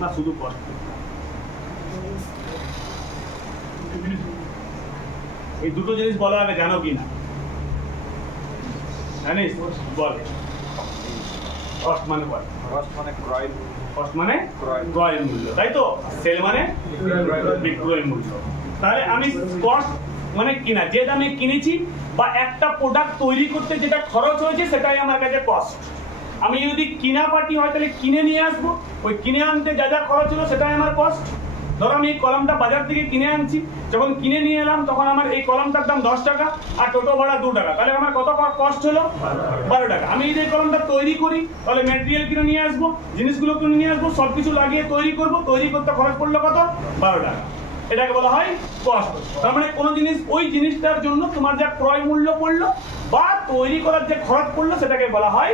না শুধু কস্ট? এই দুটো জিনিস বলার আগে জানো কি না? জানিস? বল। কস্ট মানে বল। কস্ট মানে ক্রয়, কস্ট মানে ক্রয় মূল্য, তাই তো? সেল মানে বিক্রয় মূল্য। তাহলে আমি কস্ট মানে কিনা, যে দামে কিনেছি বা একটা প্রোডাক্ট তৈরি করতে যেটা খরচ হয়েছে সেটাই আমার কাছে কস্ট। আমি যদি কিনা পার্টি হয় তাহলে কিনে নিয়ে আসবো, ওই কিনে আনতে যা যা খরচ হলো সেটাই আমার কস্ট। ধরো আমি এই কলমটা বাজার থেকে কিনে আনছি, যখন কিনে নিয়ে এলাম তখন আমার এই কলমটার দাম 10 টাকা আর টোটো ভাড়া 2 টাকা, তাহলে আমার কত কস্ট হলো? 12 টাকা। আমি যদি এই কলমটা তৈরি করি তাহলে ম্যাটেরিয়াল কিনে নিয়ে আসবো, জিনিসগুলো কিনে নিয়ে আসবো, সবকিছু লাগিয়ে তৈরি করবো, তৈরি করতে খরচ পড়লো কত? 12 টাকা। এটাকে বলা হয় কস্ট। তার মানে কোনো জিনিস, ওই জিনিসটার জন্য তোমার যা ক্রয় মূল্য পড়লো বা তৈরি করার যে খরচ পড়লো সেটাকে বলা হয়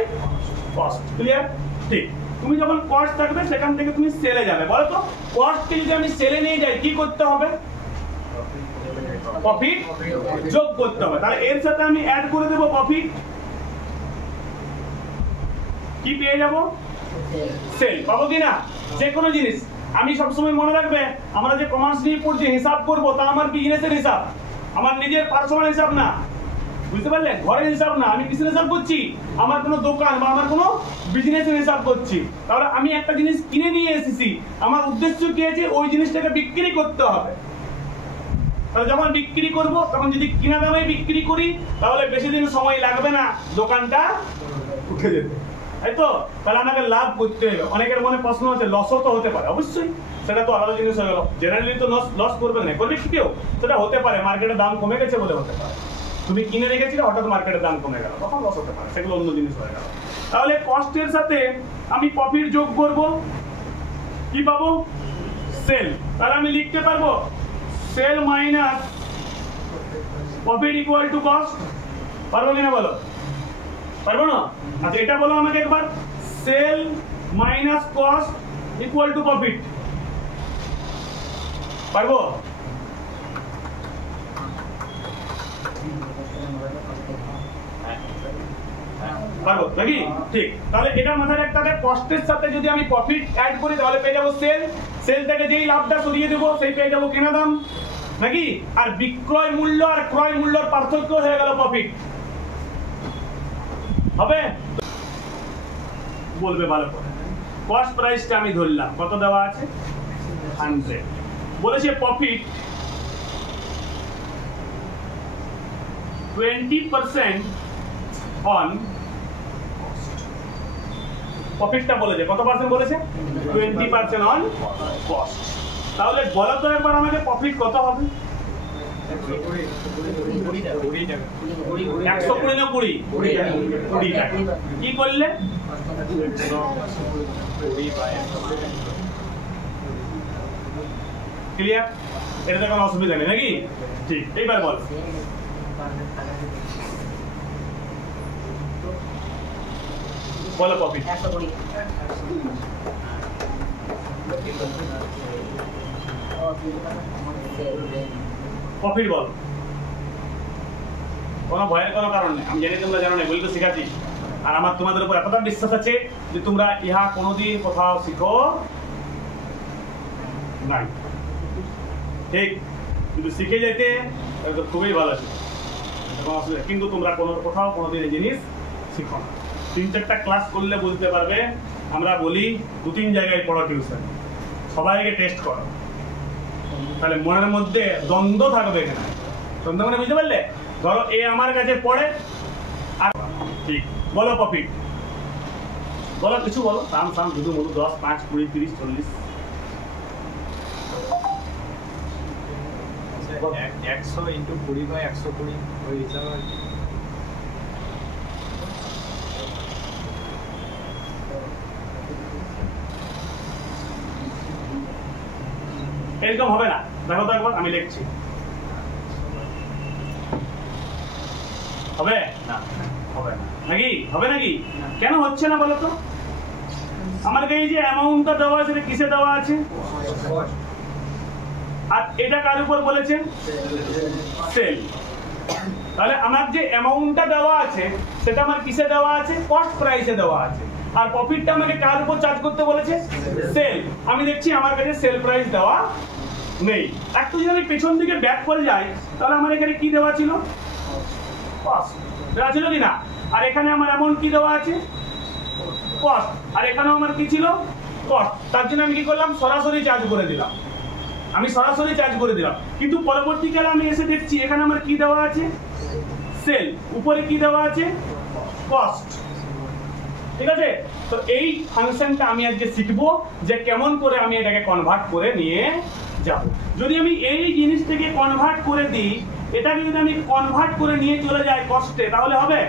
কস্ট। ক্লিয়ার? ঠিক। তুমি যখন কস্ট থাকবে সেখান থেকে তুমি সেলে যাবে। বলো তো, কস্টকে যদি আমি সেলে নিয়ে যাই কি করতে হবে? প্রফিট যোগ করতে হবে। তাহলে এর সাথে আমি অ্যাড করে দেব প্রফিট, কি পেয়ে যাব? সেল পাবো কিনা? যে কোনো জিনিস আমি সবসময় মনে রাখবে, আমরা যে কমার্স নিয়ে পড়ছি হিসাব করবো, তা আমার বিজনেসের হিসাব, আমার নিজের পার্সোনাল হিসাব না। বুঝতে পারলে? ঘরের হিসাব না। আমি কিসের হিসাব করছি? আমার কোনো দোকান বা আমার কোনো বিজনেসের হিসাব করছি। তাহলে আমি একটা জিনিস কিনে নিয়ে এসেছি, আমার উদ্দেশ্য কি আছে? ওই জিনিসটাকে বিক্রি করতে হবে। তাহলে যখন বিক্রি করব তখন যদি কিনা দামে বিক্রি করি তাহলে বেশি দিন সময় লাগবে না দোকানটা উঠে যেতে, তাই তো? তাহলে আমাকে লাভ করতে হবে। অনেকের মনে প্রশ্ন আছে, লসও তো হতে পারে। অবশ্যই, সেটা তো আলাদা জিনিস হয়ে গেল। জেনারেলি তো লস করবে না, করবে কি কেউ? সেটা হতে পারে, মার্কেটের দাম কমে গেছে বলে হতে পারে। তুমি কিনে রেখেছিলে, হঠাৎ মার্কেটের দাম কমে গেল, তখন লস হতে পারে, সেগুলো অন্য জিনিস হয়ে গেল। তাহলে কস্টের সাথে আমি প্রফিট যোগ করব, কি পাবো? সেল। তাহলে আমি লিখতে পারবো sell minus profit equal to cost. পারবো কিনা বলো? পারবো না? আচ্ছা এটা বলো আমাকে একবার, sell minus cost equal to profit. পারবো? পারবো নাকি? ঠিক। তাহলে এটা মাথায় রাখতে হবে, কস্টের সাথে যদি আমি প্রফিট অ্যাড করি তাহলে পেয়ে যাবো সেল। সেল থেকে যেই লাভটা সরিয়ে দেবো সেই পেয়ে যাবো কেনা দাম, নাকি? আর বিক্রয় মূল্য আর ক্রয় মূল্যর পার্থক্য হয়ে গেল প্রফিট। হবে? বলবে ভালো করে। কস্ট প্রাইসটা আমি ধরলাম, কত দেওয়া আছে? 100। বলেছে প্রফিট 20% অন প্রফিটটা বলেছে, কত পার্সেন্ট বলেছে? 20% অন কস্ট। তাহলে বলো তো একবার আমাকে প্রফিট কত হবে? 120 না 20? 20 টাকা। কি করলে? ক্লিয়ার? এটাতে কোনো অসুবিধা নেই নাকি? ঠিক। এইবার বল, বলো প্রফিট। প্রফিট বল, কোনো ভয়ের কোনো কারণ নেই। আমি জানি তোমরা জানো না, বলি তো শিখাচ্ছি। আর আমার তোমাদের উপর এতটা বিশ্বাস আছে যে তোমরা ইহা কোনোদিন কোথাও শিখো নাই। ঠিক? কিন্তু শিখে যেতে তো খুবই ভালো ছিল, কিন্তু তোমরা কোথাও কোনোদিন এই জিনিস শিখো না। 3-4টা ক্লাস করলে বুঝতে পারবে। আমরা বলি 2-3 জায়গায় পড়ো টিউশন, সবাইকে টেস্ট করো, তাহলে মনের মধ্যে দ্বন্দ্ব থাকবে এখানে। দ্বন্দ্ব মানে বুঝতে পারলে? ধরো এ আমার কাছে পড়ে আর ঠিক, বলো প্রফিট বলো, কিছু বলো, সাম সাম দুটো মধু 10, 5, 20, 30, 40। 100 ইন্টু 20 বাই 120 ওই হিসাবে এরকম হবে না। দেখো তো একবার, আমি লিখছি। হবে না? হবে না নাকি? হবে নাকি? কেন হচ্ছে না বলো তো? আমার কাছে যে অ্যামাউন্টটা দেওয়া আছে সেটা কিসে দেওয়া আছে? আর এটা কার উপর বলেছেন? সেল। তাহলে আমার যে অ্যামাউন্টটা দেওয়া আছে সেটা আমার কিসে দেওয়া আছে? কস্ট প্রাইসে দেওয়া আছে। আর প্রফিটটা আমাকে কার উপর চার্জ করতে বলেছে? সেল। আমি দেখছি আমার কাছে সেল প্রাইস দেওয়া নেই। একটু যদি আমি পেছন দিকে ব্যাক করে যাই তাহলে আমার এখানে কি দেওয়া ছিল? কস্ট দেওয়া ছিল কি না? আর এখানে আমার এমন কি দেওয়া আছে? কস্ট। আর এখানেও আমার কি ছিল? কস্ট। তার জন্য আমি কি করলাম? সরাসরি চার্জ করে দিলাম। আমি সরাসরি চার্জ করে দিলাম। কিন্তু পরবর্তীকালে আমি এসে দেখছি এখানে আমার কি দেওয়া আছে? সেল। উপরে কি দেওয়া আছে? কস্ট। ঠিক আছে? তো এই ফাংশনটা আমি আজকে শিখবো যে কেমন করে আমি এটাকে কনভার্ট করে নিয়ে যাব। যদি আমি এই জিনিসটাকে কনভার্ট করে দিই, এটাকে যদি আমি কনভার্ট করে নিয়ে চলে যাই কস্টে, তাহলে হবে?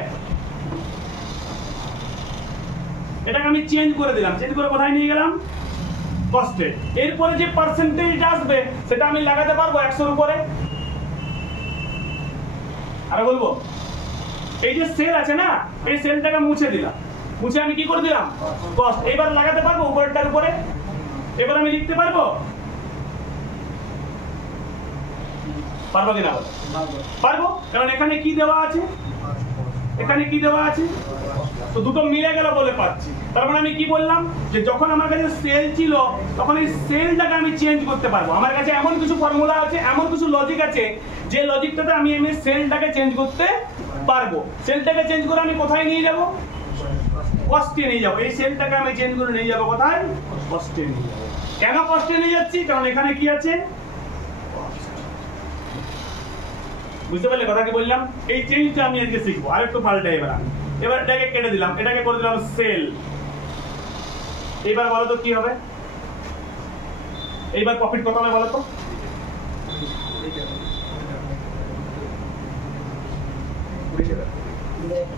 এটাকে আমি চেঞ্জ করে দিলাম। চেঞ্জ করে কোথায় নিয়ে গেলাম? কস্টে। এরপরে যে পার্সেন্টেজটা আসবে সেটা আমি লাগাতে পারবো 100 এর উপরে। আর বলবো এই যে সেল আছে না, এই সেলটাকে মুছে দিলাম। মুছে আমি কি করে দিলাম? কস্ট। এবার লাগাতে পারবো উপরেরটার উপরে? এবার আমি লিখতে পারবো? পারবো কিনা? পারবো। কারণ এখানে কি দেওয়া আছে? এখানে কি দেওয়া আছে? তো দুটো মিলে গেল বলে পাচ্ছি। তার মানে আমি কি বললাম? যে যখন আমার কাছে সেল ছিল তখন এই সেলটাকে আমি চেঞ্জ করতে পারবো। আমার কাছে এমন কিছু ফর্মুলা আছে, এমন কিছু লজিক আছে যে লজিকটাতে আমি সেলটাকে চেঞ্জ করতে পারবো। সেলটাকে চেঞ্জ করে আমি কোথায় নিয়ে যাব? কস্টে নিয়ে যাবো। এই সেলটাকে আমি চেঞ্জ করে নিয়ে যাবো কোথায়? কস্টে নিয়ে যাবো। কেন কস্টে নিয়ে যাচ্ছি? কারণ এখানে কি আছে? বুঝতে পারলে কথা কি বললাম? এই চেঞ্জটা আমি আজকে শিখবো। আরেকটু পাল্টাই এবার এটাকে কেটে দিলাম, এটাকে করে দিলাম সেল। এবার বলো তো কি হবে? এইবার প্রফিট কত হবে বলো তো?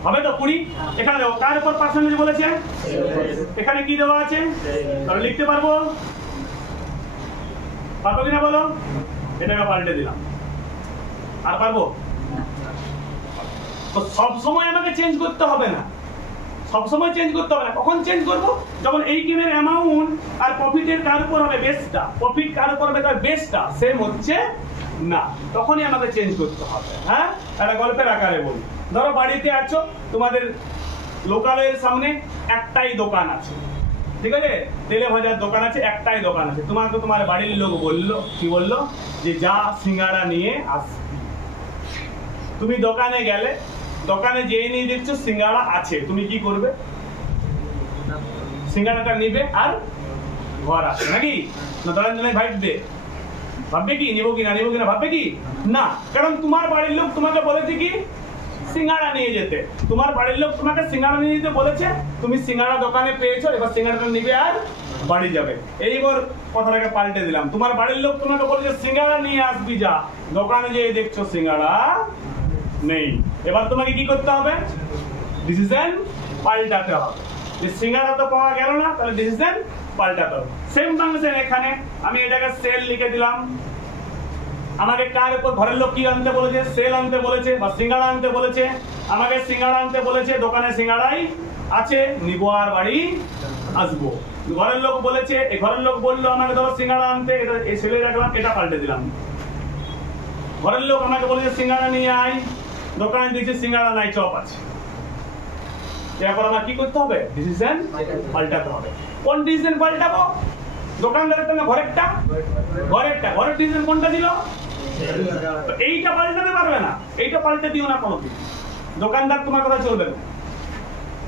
হবে তো 20। এখানে দেখো কার উপর পার্সেন্টেজ বলেছে? এখানে কি দেওয়া আছে? তাহলে লিখতে পারবো? পারবো কিনা বলো? এটাকে পাল্টে দিলাম। আর পারবো? তো সব সময় আমাকে চেঞ্জ করতে হবে না। সব সময় চেঞ্জ করতে হবে না। কখন চেঞ্জ করব? যখন এই গেমের অ্যামাউন্ট আর প্রফিটের কার উপর হবে? বেসটা। প্রফিট কার উপর হবে? তার বেসটা সেম হচ্ছে না, তখনই আমাকে চেঞ্জ করতে হবে। হ্যাঁ, একটা গল্পের আকারে বলি। ধরো বাড়িতে আছো, তোমাদের লোকালের সামনে একটাই দোকান আছে। ঠিক আছে? তেলে ভাজার দোকান আছে, একটাই দোকান আছে। তোমাকে তোমার বাড়ির লোক বললো, কি বললো? যে যা সিঙ্গাড়া নিয়ে আসবি। তুমি দোকানে গেলে, দোকানে যেয়ে নিয়ে দেখছো সিঙ্গাড়া আছে, তুমি কি করবে? সিঙ্গাড়াটা নিবে আর ঘর আসবে নাকি? না দোকানে ভাববে? ভাববে কি নিবো কি না নিবো কিনা? ভাববে কি না? কারণ তোমার বাড়ির লোক তোমাকে বলেছে কি সিঙ্গাড়া নিয়ে যেতে। তোমার বাড়ির লোক তোমাকে সিঙ্গাড়া নিয়ে যেতে বলেছে, তুমি সিঙ্গাড়া দোকানে পেয়েছো, এবার সিঙ্গাড়াটা নিবে আর বাড়ি যাবে। এইবার কথাটাকে পাল্টে দিলাম। তোমার বাড়ির লোক তোমাকে বলেছে সিঙ্গাড়া নিয়ে আসবি, যা দোকানে যেয়ে দেখছো সিঙ্গাড়া নেই। এবার তোমাকে কি করতে হবে? ডিসিশন পাল্টাতে হবে। যে সিঙ্গাড়া তো পাওয়া গেল না, তাহলে ডিসিশন পাল্টাতে হবে। সেম ফাংশন এখানে আমি এটাকে সেল লিখে দিলাম। আমাকে কার উপর ঘরের লোক কি আনতে বলেছে? সেল আনতে বলেছে বা সিঙ্গাড়া আনতে বলেছে। আমাকে সিঙ্গাড়া আনতে বলেছে, দোকানে সিঙ্গাড়াই আছে, নিবো আর বাড়ি আসবো। ঘরের লোক বলেছে, ঘরের লোক বললো আমাকে ধরো সিঙ্গাড়া আনতে, এটা এই সেলে রাখলাম, এটা পাল্টে দিলাম। ঘরের লোক আমাকে বলেছে সিঙ্গাড়া নিয়ে আয়, দোকানে দেখছি সিঙ্গাড়া নাই, চপ আছে। এরপর আমার কি করতে হবে? ডিসিশন পাল্টাতে হবে। কোন ডিসিশন পাল্টাবো? দোকানদারেরটা না ঘরেরটা? ঘরেরটা। ঘরের ডিসিশন কোনটা ছিল? এইটা পাল্টাতে পারবে না, এইটা পাল্টে দিও না কোনোদিন। দোকানদার তোমার কথা চলবে না।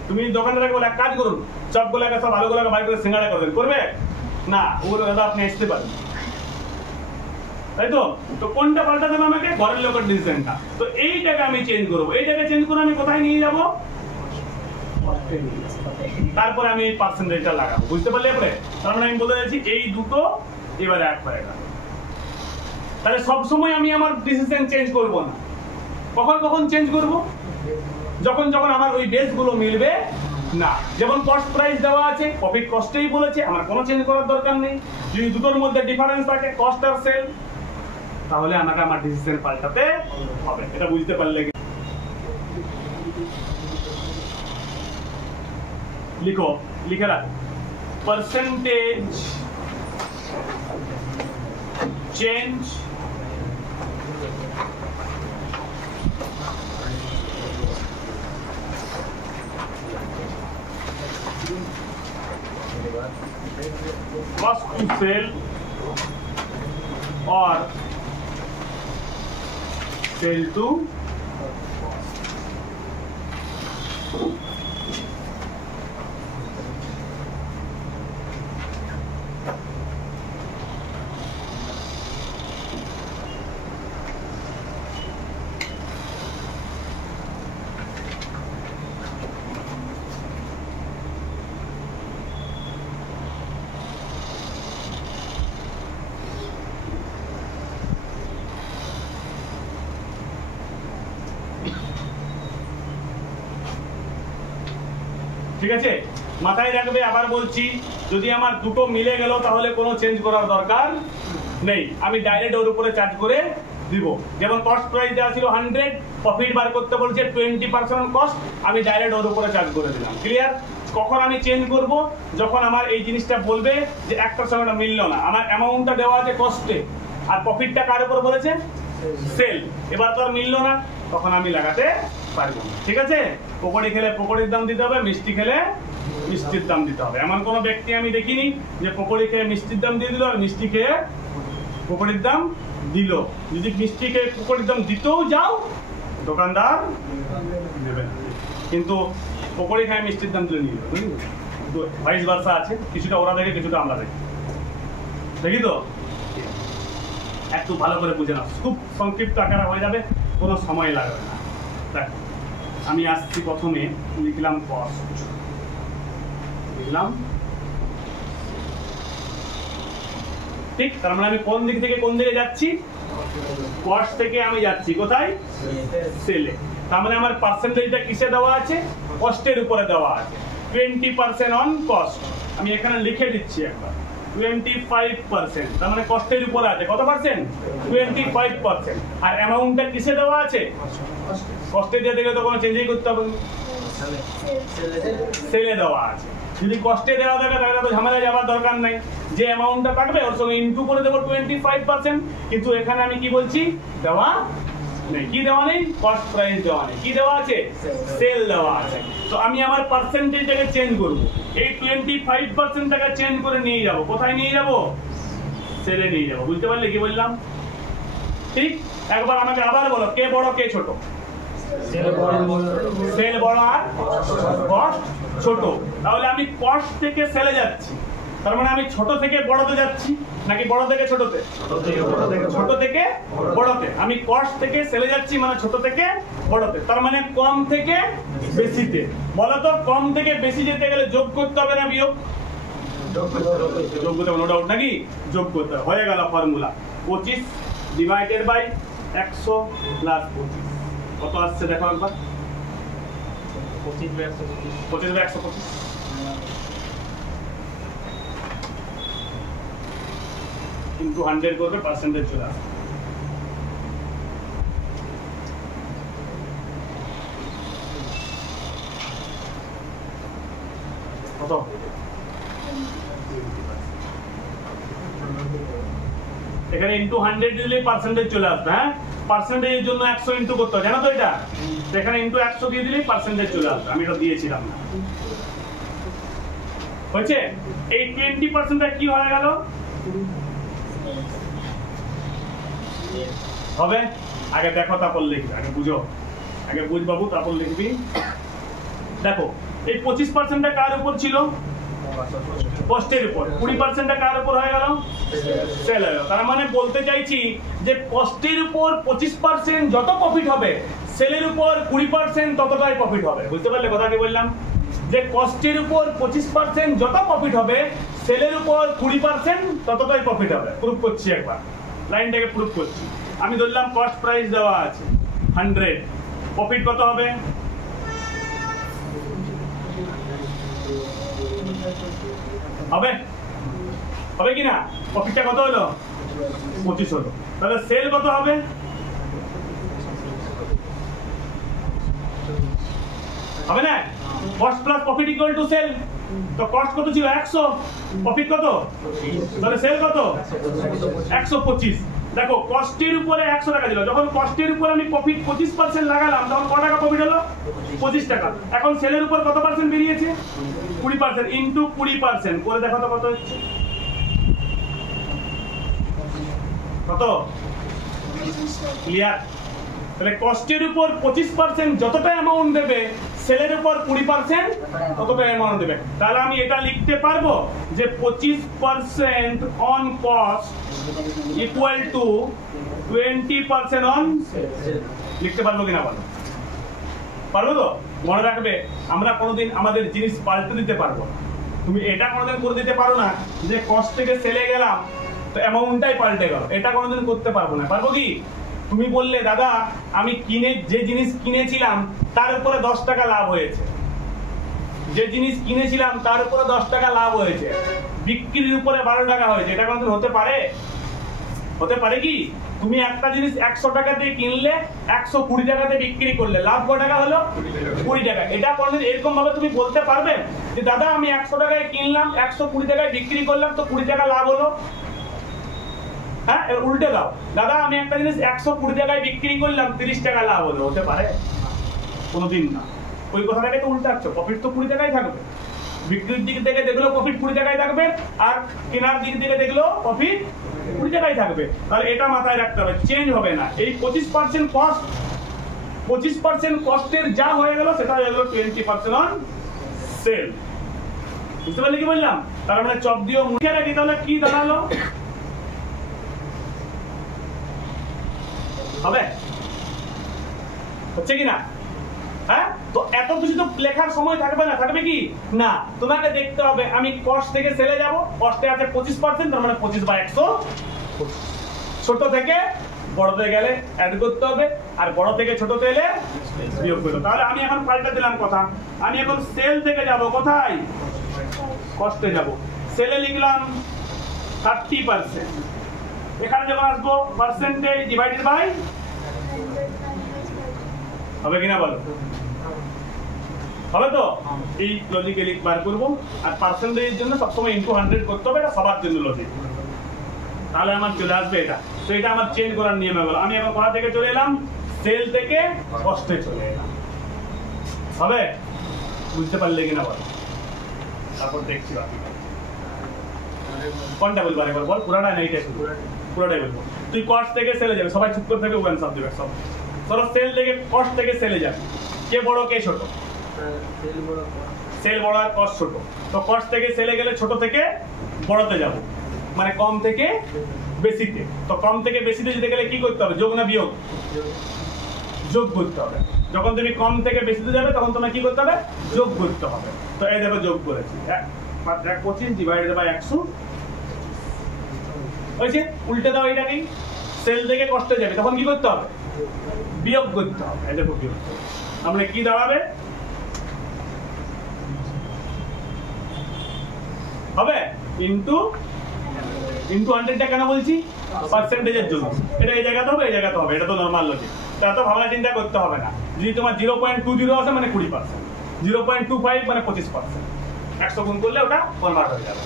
তুমি দোকানদারকে বলে এক কাজ করুন, চপগুলোকে সব আলুগুলোকে বাইর করে সিঙ্গাড়া করবেন, করবে না? ওগুলো দাদা আপনি আসতে পারেন, তাই তো? তো কোনটা পাল্টাতে হবে আমাকে? ঘরের লোকের ডিসিশনটা। তো এইটাকে আমি চেঞ্জ করবো। এইটাকে চেঞ্জ করে আমি কোথায় নিয়ে যাবো? তারপরে আমি এই পার্সেন্টেজটা লাগাবো। বুঝতে পারলে? এবারে তার মানে আমি বলতে চাইছি এই দুটো এবারে এক হয়ে গেল। তাহলে সবসময় আমি আমার ডিসিশন চেঞ্জ করব না। কখন কখন চেঞ্জ করব? যখন যখন আমার ওই বেসগুলো মিলবে না। যেমন কস্ট প্রাইস দেওয়া আছে, প্রফিট কস্টেই বলেছে, আমার কোনো চেঞ্জ করার দরকার নেই। যদি দুটোর মধ্যে ডিফারেন্স থাকে, কস্ট আর সেল, তাহলে আমাকে আমার ডিসিশন পাল্টাতে হবে। এটা বুঝতে পারলে? লিখো, লিখে রাখো, percentage change cost to sell or sell to ঠিক আছে মাথায় রাখবে আবার বলছি যদি আমার দুটো মিলে গেল তাহলে কোনো চেঞ্জ করার দরকার নেই আমি ডাইরেক্ট ওর উপরে চার্জ করে দিব যেমন কস্ট প্রাইস দেওয়া ছিল 100 প্রফিট বার করতে বলছে 20% কস্ট আমি ডাইরেক্ট ওর উপরে চার্জ করে দিলাম ক্লিয়ার কখন আমি চেঞ্জ করব যখন আমার এই জিনিসটা বলবে যে একটার সঙ্গে মিললো না আমার অ্যামাউন্টটা দেওয়া আছে কস্টে আর প্রফিটটা কার উপর বলেছে সেল এবার তো আর মিললো না তখন আমি লাগাতে পারবো না ঠিক আছে পকোড়ি খেলে পকোড়ির দাম দিতে হবে মিষ্টি খেলে মিষ্টির দাম দিতে হবে এমন কোনো ব্যক্তি আমি দেখিনি যে পকোড়ি খেয়ে মিষ্টির দাম দিয়ে দিল আর মিষ্টি খেয়ে পকোড়ির দাম দিল যদি মিষ্টি খেয়ে পকোড়ির দাম দিতেও যাও দোকানদার দেবে না কিন্তু পকোড়ি খেয়ে মিষ্টির দাম তুলে নিয়ে যাবে ভাইস ভার্সা আছে কিছুটা ওরা দেখে কিছুটা আমরা দেখি দেখি তো একটু ভালো করে বুঝে নাও খুব সংক্ষিপ্ত আকারে হয়ে যাবে কোনো সময় লাগবে না দেখো আমি আসছি প্রথমে লিখলাম কস্ট লিখলাম ঠিক তার মানে আমি কোন দিক থেকে কোন দিকে যাচ্ছি কস্ট থেকে আমি যাচ্ছি কোথায় সেলে তার মানে আমার পার্সেন্টেজটা কিসে দেওয়া আছে কস্টের উপরে দেওয়া আছে 20% অন কস্ট আমি এখানে লিখে দিচ্ছি একবার 25% তার মানে কস্টের উপরে আছে কত পার্সেন্ট 25% আর অ্যামাউন্টটা কিসে দেওয়া আছে কস্টে দিয়ে দিলে তো কোনো চেঞ্জই করতে হবে সেলে দেওয়া আছে যদি কস্টে দেওয়া থাকে তাহলে তো ঝামেলা যাওয়ার দরকার নাই যে অ্যামাউন্টটা থাকবে ওর সঙ্গে ইনটু করে দেবো 25% কিন্তু এখানে আমি কি বলছি দেওয়া নেই কি দেওয়া নেই কস্ট প্রাইস দেওয়া নেই কি দেওয়া আছে সেল দেওয়া আছে তো আমি আমার পার্সেন্টেজটাকে চেঞ্জ করব এই 25% টাকা চেঞ্জ করে নিয়ে যাব কোথায় নিয়ে যাব সেলে নিয়ে যাব বুঝতে পারলে কি বললাম ঠিক একবার আমাকে আবার বলো কে বড় কে ছোট সেল বড় আর কস্ট ছোট তাহলে আমি কস্ট থেকে সেলে যাচ্ছি তার মানে আমি ছোট থেকে বড়তে যাচ্ছি নাকি বড় থেকে ছোটতে ছোট থেকে বড়তে আমি কস্ট থেকে সেলে যাচ্ছি মানে ছোট থেকে বড়তে তার মানে কম থেকে বেশিতে বলো তো কম থেকে বেশি যেতে গেলে যোগ করতে হবে না বিয়োগ যোগ করতে হবে নো ডাউট নাকি যোগ করতে হবে হয়ে গেল ফর্মুলা 25 ডিভাইডেড বাই 100 প্লাস 25 কত আসছে দেখো একবার 25 বাই 125 into 100 করবে পার্সেন্টেজ চলে আসবে কত এখানে into 100 দিলে পার্সেন্টেজ চলে আসবে হ্যাঁ পার্সেন্টেজের জন্য 100 ইনটু করতে হয় জানো তো এটা এখানে into 100 দিয়ে দিলে পার্সেন্টেজ চলে আসবে আমি এটা দিয়েছিলাম না হয়েছে এই 20% টা কি হয়ে গেল হবে আগে দেখো তারপর লিখবি আগে বুঝো আগে বুঝ বাবু তারপর লিখবি দেখো এই 25% টা কার উপর ছিল কস্টের উপর 20% টা কার উপর হয়ে গেল সেল হয়ে গেল তার মানে বলতে চাইছি যে কস্টের উপর 25% যত প্রফিট হবে সেলের উপর 20% ততটাই প্রফিট হবে বুঝতে পারলে কথা কি বললাম যে কস্টের উপর 25% যত প্রফিট হবে সেলের উপর 20% ততটাই প্রফিট হবে প্রুফ করছি একবার লাইনটাকে প্রুফ করছি আমি ধরলাম কস্ট প্রাইস দেওয়া আছে 100 প্রফিট কত হবে হবে হবে কি না প্রফিটটা কত হলো 25 হলো তাহলে সেল কত হবে হবে না cost plus profit equal to sell তো কস্ট কত ছিল 100 প্রফিট কত তাহলে সেল কত 125 দেখো কস্টের উপরে 100 টাকা ছিল যখন কস্টের উপরে আমি প্রফিট 25% লাগালাম তখন কত টাকা প্রফিট হলো 25 টাকা এখন সেলের উপর কত পার্সেন্ট বেরিয়েছে 20% ইনটু 20% করে দেখো তো কত হচ্ছে কত ক্লিয়ার? তাহলে কস্টের উপর 25% যতটা অ্যামাউন্ট দেবে, সেলের উপর 20% ততটা অ্যামাউন্ট দেবে। তাহলে আমি এটা লিখতে পারবো যে 25% on cost equal two 20% on লিখতে পারবো কিনা বলো? পারবো তো? মনে রাখবে আমরা কোনোদিন আমাদের জিনিস পাল্টে দিতে পারবো না। তুমি এটা কোনোদিন করে দিতে পারো না যে কস্ট থেকে সেলে গেলাম তো অ্যামাউন্টটাই পাল্টে গেল, এটা কোনোদিন করতে পারবো না। পারবো কি? তুমি বললে দাদা আমি যে জিনিস কিনেছিলাম তার উপরে 10 টাকা লাভ হয়েছে, যে জিনিস কিনেছিলাম তার উপরে 10 টাকা লাভ হয়েছে, বিক্রির উপরে 12 টাকা হয়েছে, এটা কোনোদিন হতে পারে? হতে পারে কি? তুমি একটা জিনিস 100 টাকা দিয়ে কিনলে 120 টাকাতে বিক্রি করলে লাভ কত টাকা হলো? 20 টাকা। এটা কোনোদিন এরকম ভাবে তুমি বলতে পারবে যে দাদা আমি 100 টাকায় কিনলাম 120 টাকায় বিক্রি করলাম তো 20 টাকা লাভ হলো? হ্যাঁ, উল্টে দাও, দাদা আমি একটা জিনিস 120 টাকায় বিক্রি করলাম 30 টাকা লাভ হলো। হতে পারে? কোনোদিন না। ওই কথাটাকে তো উল্টাচ্ছ, প্রফিট তো 20 টাকায় থাকবে। বিক্রির দিক থেকে দেখলেও প্রফিট 20 টাকায় থাকবে, আর কেনার দিক থেকে দেখলেও প্রফিট 20 টাকায় থাকবে। তাহলে এটা মাথায় রাখতে হবে, চেঞ্জ হবে না। এই 25% কস্ট, 25% কস্টের যা হয়ে গেল সেটা হয়ে গেল 20% অন সেল। বুঝতে পারলে কি বললাম? তার মানে চপ দিয়েও মুখে রাখি, তাহলে কি দাঁড়ালো? হবে? হচ্ছে কি না? হ্যাঁ, তো এত কিছু তো লেখার সময় থাকবে না। থাকবে কি না? তোমাকে দেখতে হবে আমি কস্ট থেকে সেলে যাব, কস্টে আছে 25%, তার মানে 25/100। ছোট থেকে বড়তে গেলে অ্যাড করতে হবে, আর বড় থেকে ছোটতে এলে বিয়োগ করতে হবে। তাহলে আমি এখন পাল্টে দিলাম কথা, আমি এখন সেল থেকে যাব কোথায়? কস্টে যাব। সেলে লিখলাম 30%, এখানে যখন আসবো পার্সেন্টেজ ডিভাইডেড বাই, হবে কিনা বলো? হবে তো? এই লজিক্যালি বার করবো, আর পার্সেন্টেজের জন্য সবসময় ইনটু 100 করতে হবে, এটা সবার জন্য লজিক। তাহলে আমার চলে আসবে এটা। তো এটা আমার চেঞ্জ করার নিয়ম হয়ে গেল। আমি এখন কোথা থেকে চলে এলাম? সেল থেকে কস্টে চলে এলাম। হবে? বুঝতে পারলে কিনা বলো? তারপর দেখছি বাকি কোনটা বলবো, আরেকবার বল। পুরাটা না এইটাই? পুরাটাই বলবো। তুই কস্ট থেকে সেলে যাবে, সবাই চুপ করে থাকে, ওখানে সব দিবে সব। ধরো সেল থেকে কস্ট থেকে সেলে যাবে, কে বড় কে ছোট? সেল বড় আর কস্ট ছোট। তো কস্ট থেকে সেলে গেলে ছোট থেকে বড়তে যাব, মানে কম থেকে বেশিতে। তো কম থেকে বেশিতে যেতে গেলে কি করতে হবে? যোগ না বিয়োগ? যোগ করতে হবে। যখন তুমি কম থেকে বেশিতে যাবে তখন তোমার কি করতে হবে? যোগ করতে হবে। তো এই দেখো যোগ করেছি, 25 ডিভাইডেড বাই 100 হয়েছে। উল্টে দাও এটাকে, সেল থেকে কস্টে যাবে তখন কি করতে হবে? বিয়োগ করতে হবে। এই দেখো বিয়োগ, আমরা কি দাঁড়াবে? হবে ইনটু 100টা কেন বলছি? পার্সেন্টেজের জন্য। এটা এই জায়গাতে হবে, এই জায়গাতে হবে, এটা তো নরমাল লজিক। এত ভাবনা চিন্তা করতে হবে না। যদি তোমার 0.20 আসে মানে 20%, 0.25 মানে 25%, 100 গুণ করলে ওটা কনভার্ট হয়ে যাবে।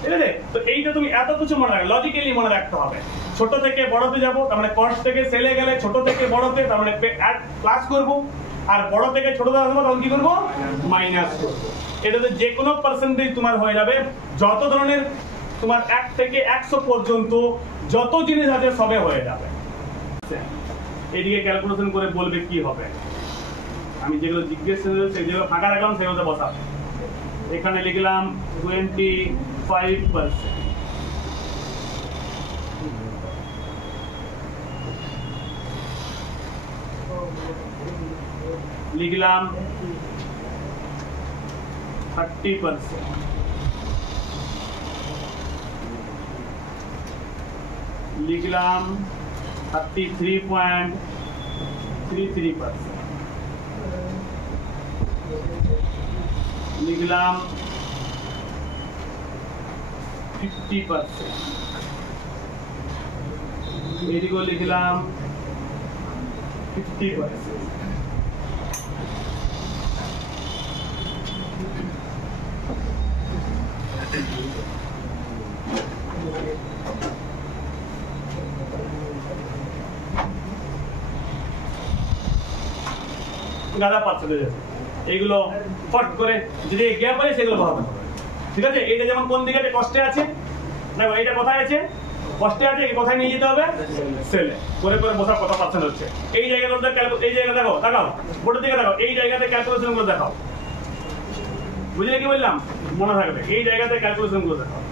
ঠিক আছে? তো এইটা তুমি এত কিছু মনে রাখবে, লজিক্যালি মনে রাখতে হবে। ছোট থেকে বড়তে যাব, তার মানে কস্ট থেকে সেলে গেলে ছোট থেকে বড়তে, তার মানে অ্যাড প্লাস করব, আর বড় থেকে ছোটতে আসবো তখন কি করব? মাইনাস করব। এটাতে যে কোনো পার্সেন্টেজ তোমার হয়ে যাবে। যত ধরনের তোমার 1 থেকে 100 পর্যন্ত যত জিনিস আছে সবে হয়ে যাবে। এইদিকে ক্যালকুলেশন করে বলবে কি হবে। আমি যেগুলো জিজ্ঞেস যেগুলো ফাঁকা রাখলাম সেগুলোতে বসাবো। এখানে লিখলাম 25%, লিখলাম 30%, লিখলাম 33.33%, লিখলাম 50%, এদিকেও লিখলাম 50%। গাদা পার্সেন্টেজ আছে, এইগুলো ফট করে যদি গ্যাপ হয় সেগুলো ভাবতে হবে। ঠিক আছে? এইটা যেমন কোন দিকে কষ্টে আছে, দেখো এইটা কোথায় আছে? কষ্টে আছে কোথায় নিয়ে যেতে হবে সেলে করে করে বসার কথা পার্সেন্ট হচ্ছে এই জায়গাগুলোতে এই জায়গা দেখাও দেখাও বোর্ডের দিকে দেখাও এই জায়গাতে ক্যালকুলেশন গুলো দেখাও বুঝলে কি বললাম মনে থাকবে এই জায়গাতে ক্যালকুলেশন গুলো দেখাও